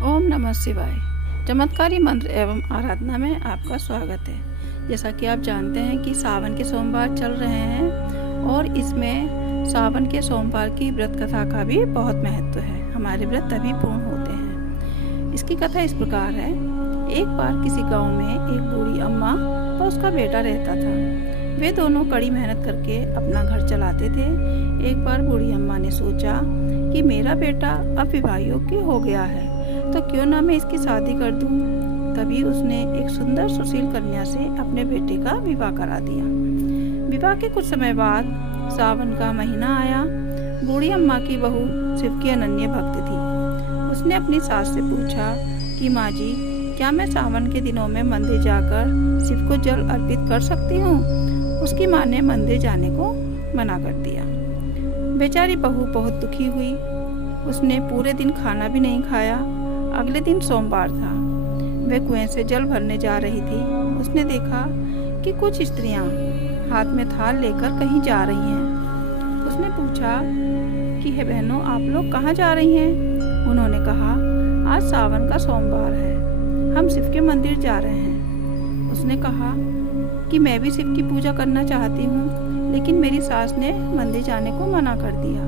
ओम नमः शिवाय। चमत्कारी मंत्र एवं आराधना में आपका स्वागत है। जैसा कि आप जानते हैं कि सावन के सोमवार चल रहे हैं और इसमें सावन के सोमवार की व्रत कथा का भी बहुत महत्व है। हमारे व्रत तभी पूर्ण होते हैं। इसकी कथा इस प्रकार है। एक बार किसी गांव में एक बूढ़ी अम्मा व उसका बेटा रहता था। वे दोनों कड़ी मेहनत करके अपना घर चलाते थे। एक बार बूढ़ी अम्मा ने सोचा कि मेरा बेटा अब विवाह योग्य हो गया है, तो क्यों ना मैं इसकी शादी कर दूं। तभी उसने एक सुंदर सुशील कन्या से अपने बेटे का विवाह करा दिया। विवाह के कुछ समय बाद सावन का महीना आया। बूढ़ी अम्मा की बहू शिव की अनन्य भक्त थी। उसने अपनी सास से पूछा कि माँ जी, क्या मैं सावन के दिनों में मंदिर जाकर शिव को जल अर्पित कर सकती हूँ। उसकी माँ ने मंदिर जाने को मना कर दिया। बेचारी बहू बहुत दुखी हुई। उसने पूरे दिन खाना भी नहीं खाया। अगले दिन सोमवार था। वह कुएं से जल भरने जा रही थी। उसने देखा कि कुछ स्त्रियां हाथ में थाल लेकर कहीं जा रही हैं। उसने पूछा कि हे बहनों, आप लोग कहाँ जा रही हैं। उन्होंने कहा, आज सावन का सोमवार है, हम शिव के मंदिर जा रहे हैं। उसने कहा कि मैं भी शिव की पूजा करना चाहती हूँ, लेकिन मेरी सास ने मंदिर जाने को मना कर दिया।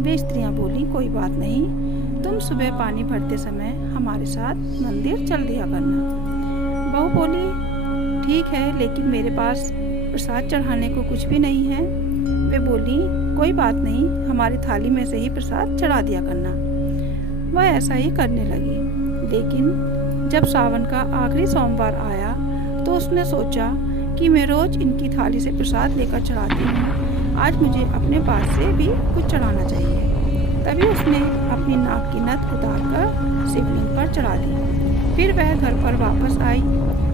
वे स्त्रियां बोली, कोई बात नहीं, तुम सुबह पानी भरते समय हमारे साथ मंदिर चल दिया करना। बहू बोली, ठीक है, लेकिन मेरे पास प्रसाद चढ़ाने को कुछ भी नहीं है। वे बोली, कोई बात नहीं, हमारी थाली में से ही प्रसाद चढ़ा दिया करना। वह ऐसा ही करने लगी। लेकिन जब सावन का आखिरी सोमवार आया तो उसने सोचा कि मैं रोज इनकी थाली से प्रसाद लेकर चढ़ाती हूँ, आज मुझे अपने पास से भी कुछ चढ़ाना चाहिए। तभी उसने अपनी नाक की नथ उतारकर शिवलिंग पर चढ़ा दी। फिर वह घर पर वापस आई।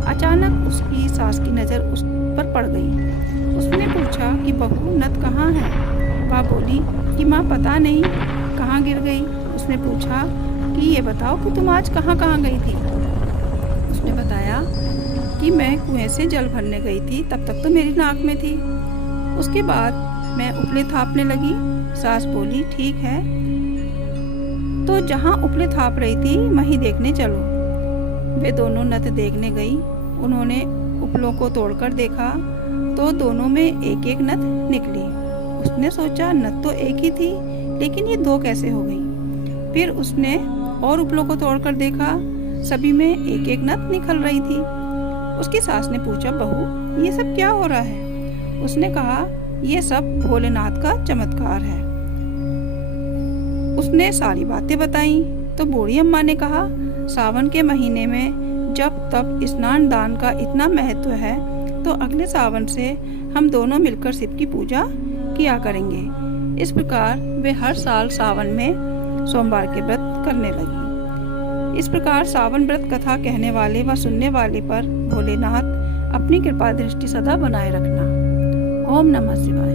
अचानक उसकी सास की नज़र उस पर पड़ गई। उसने पूछा कि बहू, नथ कहाँ है। वह बोली कि माँ, पता नहीं कहाँ गिर गई। उसने पूछा कि ये बताओ कि तुम आज कहाँ कहाँ गई थी। उसने बताया कि मैं कुएं से जल भरने गई थी, तब तक तो मेरी नाक में थी। उसके बाद मैं उपले थापने लगी। सास बोली, ठीक है, तो जहाँ उपले थाप रही थी वहीं देखने चलो। वे दोनों नथ देखने गई। उन्होंने उपलों को तोड़कर देखा तो दोनों में एक एक नथ निकली। उसने सोचा, नथ तो एक ही थी, लेकिन ये दो कैसे हो गई। फिर उसने और उपलों को तोड़कर देखा, सभी में एक एक नथ निकल रही थी। उसकी सास ने पूछा, बहू, ये सब क्या हो रहा है। उसने कहा, ये सब भोलेनाथ का चमत्कार है। उसने सारी बातें बताई तो बूढ़ी अम्मा ने कहा, सावन के महीने में जब तब स्नान दान का इतना महत्व है, तो अगले सावन से हम दोनों मिलकर शिव की पूजा किया करेंगे। इस प्रकार वे हर साल सावन में सोमवार के व्रत करने लगी। इस प्रकार सावन व्रत कथा कहने वाले व सुनने वाले पर भोलेनाथ अपनी कृपा दृष्टि सदा बनाए रखना। ओम नमः शिवाय।